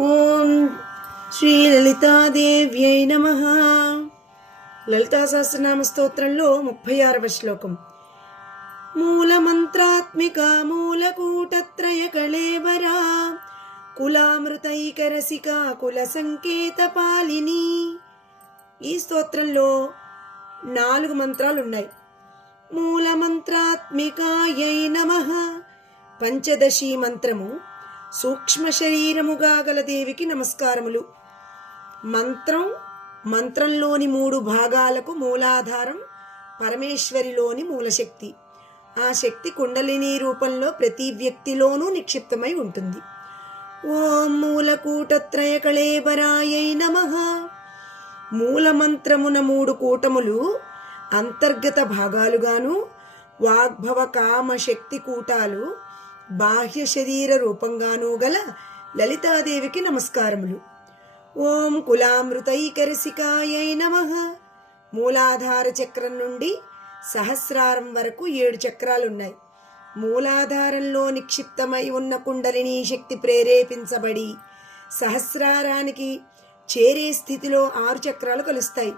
ఓం శ్రీ లలితాదేవ్యై నమః. లలితా సహస్రనామ స్తోత్రంలో 36వ శ్లోకం. మూలమంత్రాత్మిక మూలకూటత్రయ కళేవరా కులామృతైకరసిక కుల సంకేత పాలిని. ఈ స్తోత్రంలో 4 మంత్రాలున్నాయి. మూలమంత్రాత్మికాయై నమః పంచదశి మంత్రము. సూక్ష్మ శరీరముగా గల దేవికి నమస్కారములు. మంత్రంలోని 3 భాగాలకు మూలాధారం పరమేశ్వరిలోని మూలశక్తి. ఆ శక్తి కుండలిని రూపంలో ప్రతి వ్యక్తిలోనూ నిక్షిప్తమై ఉంటుంది. ఓం మూలకూటత్రయ కళేబరాయై నమః. మూలమంత్రమున 3 కూటములు అంతర్గత భాగాలుగాను, వాగ్భవ కామ శక్తి కూటాలు బాహ్య శరీర రూపంగానూ గల లలితాదేవికి నమస్కారములు. ఓం కులామృతైకరసికాయై నమః. మూలాధార చక్రం నుండి సహస్రారం వరకు 7 చక్రాలున్నాయి. మూలాధారంలో నిక్షిప్తమై ఉన్న కుండలిని శక్తి ప్రేరేపించబడి సహస్రారానికి చేరే స్థితిలో 6 చక్రాలు కలుస్తాయి.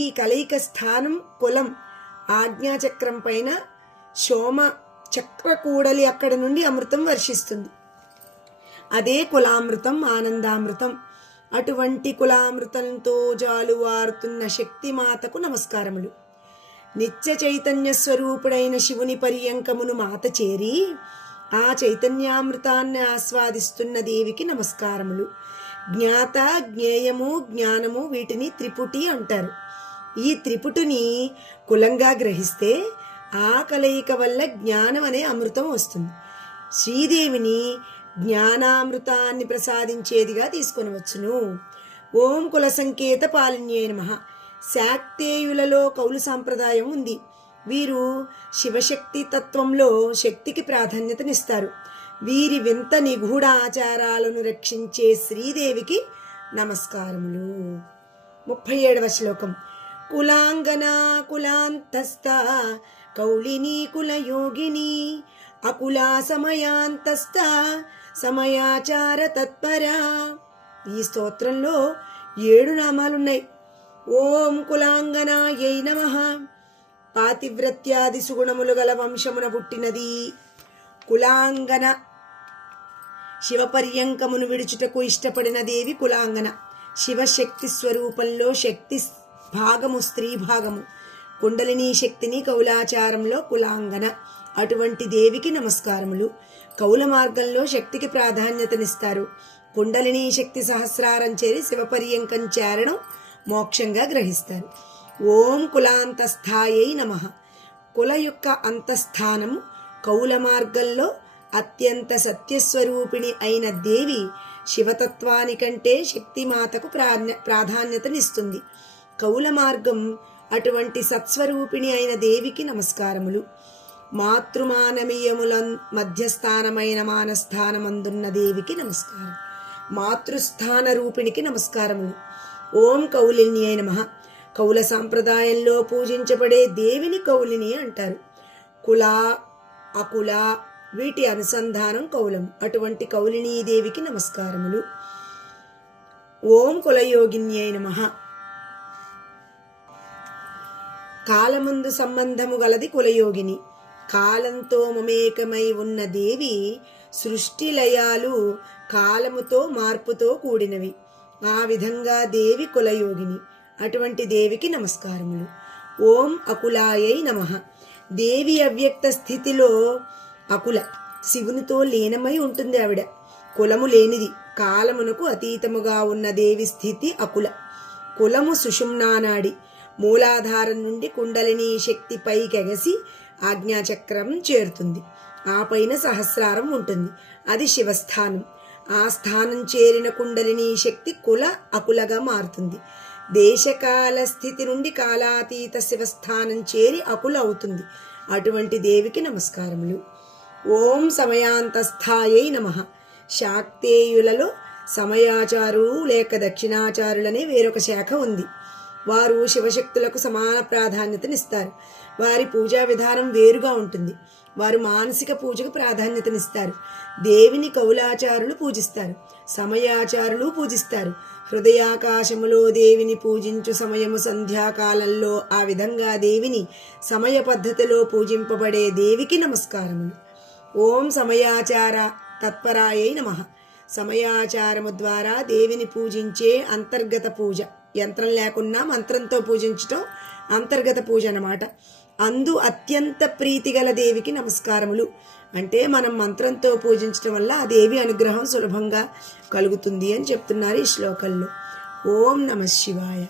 ఈ కలయిక స్థానం కులం. ఆజ్ఞాచక్రం పైన సోమ చక్ర కూడలి అక్కడి నుండి అమృతం వర్షిస్తుంది. అదే కులామృతం, ఆనందామృతం. అటువంటి కులామృతంతో జాలువారుతున్న శక్తిమాతకు నమస్కారములు. నిత్య చైతన్య స్వరూపుడైన శివుని పర్యంకమును మాత చేరి ఆ చైతన్యామృతాన్ని ఆస్వాదిస్తున్న దేవికి నమస్కారములు. జ్ఞాత, జ్ఞేయము, జ్ఞానము వీటిని త్రిపుటి అంటారు. ఈ త్రిపుటిని కులంగా గ్రహిస్తే ఆ కలయిక వల్ల జ్ఞానం అనే అమృతం వస్తుంది. శ్రీదేవిని జ్ఞానామృతాన్ని ప్రసాదించేదిగా తీసుకొని వచ్చును. ఓం కుల సంకేత పాలిన్యై నమః. శాక్తేయులలో కౌలు సాంప్రదాయం ఉంది. వీరు శివశక్తి తత్వంలో శక్తికి ప్రాధాన్యతనిస్తారు. వీరి వింత నిగూఢ ఆచారాలను రక్షించే శ్రీదేవికి నమస్కారములు. 37వ శ్లోకం. కులాంగనా కులాంతస్థ కౌళినీ కులయోగిని అకులా సమయాంతస్థ సమయాచార తత్పరా. ఈ స్తోత్రంలో 7 నామాలున్నాయి. ఓం కులాంగనాయై నమః. పాతివ్రత్యాది సుగుణములు గల వంశమున పుట్టినది. కులాంగన శివపర్యంకమును విడుచుటకు ఇష్టపడిన దేవి కులాంగన. శివశక్తి స్వరూపంలో శక్తి భాగము స్త్రీ భాగము. కుండలిని శక్తిని కౌలాచారంలో కులాంగన. అటువంటి దేవికి నమస్కారములు. కౌల మార్గంలో శక్తికి ప్రాధాన్యతనిస్తారు. కుండలిని శక్తి సహస్రారం చేరి శివపర్యంకం చేరడం మోక్షంగా గ్రహిస్తారు. ఓం కులాంతస్థాయై నమః. కుల యొక్క అంతస్థానము కౌల మార్గంలో అత్యంత సత్యస్వరూపిణి అయిన దేవి శివతత్వానికంటే శక్తిమాతకు ప్రాధాన్యతనిస్తుంది. కౌల మార్గం అటువంటి సత్స్వరూపిణి అయిన దేవికి నమస్కారములు. మాతృమానమీయముల మధ్యస్థానమైన మానస్థానమందున్న దేవికి నమస్కారం. మాతృస్థాన రూపిణికి నమస్కారములు. ఓం కౌలిన్యై నమః. కౌల సాంప్రదాయంలో పూజించబడే దేవిని కౌలిని అంటారు. కుల, అకుల వీటి అనుసంధానం కౌలం. అటువంటి కౌలినీ దేవికి నమస్కారములు. ఓం కులయోగిన్యై నమః. కాలమందు సంబంధము గలది కులయోగిని. కాలంతో మమేకమై ఉన్న దేవి సృష్టి లయాలు కాలముతో మార్పుతో కూడినవి. ఆ విధంగా దేవి కులయోగిని. అటువంటి దేవికి నమస్కారములు. ఓం అకులాయై నమః. దేవి అవ్యక్త స్థితిలో అకుల శివునితో లీనమై ఉంటుంది. ఆవిడ కులము లేనిది. కాలమునకు అతీతముగా ఉన్న దేవి స్థితి అకుల. కులము సుషుమ్నానాడి. మూలాధారం నుండి కుండలిని శక్తి పైకెగసి ఆజ్ఞాచక్రం చేరుతుంది. ఆ పైన సహస్రారం ఉంటుంది. అది శివస్థానం. ఆ స్థానం చేరిన కుండలిని శక్తి కుల అకులగా మారుతుంది. దేశకాల స్థితి నుండి కాలాతీత శివస్థానం చేరి అకుల అవుతుంది. అటువంటి దేవికి నమస్కారములు. ఓం సమయాంతస్థాయై నమః. శాక్తేయులలో సమయాచారు లేక దక్షిణాచారులనే వేరొక శాఖ ఉంది. వారు శివశక్తులకు సమాన ప్రాధాన్యతనిస్తారు. వారి పూజా విధానం వేరుగా ఉంటుంది. వారు మానసిక పూజకు ప్రాధాన్యతనిస్తారు. దేవిని కౌలాచారులు పూజిస్తారు, సమయాచారులు పూజిస్తారు. హృదయాకాశములో దేవిని పూజించు సమయము సంధ్యాకాలంలో. ఆ విధంగా దేవిని సమయ పద్ధతిలో పూజింపబడే దేవికి నమస్కారములు. ఓం సమయాచార తత్పరాయై నమః. సమయాచారము ద్వారా దేవిని పూజించే అంతర్గత పూజ. యంత్రం లేకున్నా మంత్రంతో పూజించటం అంతర్గత పూజ అన్నమాట. అందు అత్యంత ప్రీతిగల దేవికి నమస్కారములు. అంటే మనం మంత్రంతో పూజించడం వల్ల ఆ దేవి అనుగ్రహం సులభంగా కలుగుతుంది అని చెప్తున్నారు ఈ శ్లోకంలో. ఓం నమః శివాయ.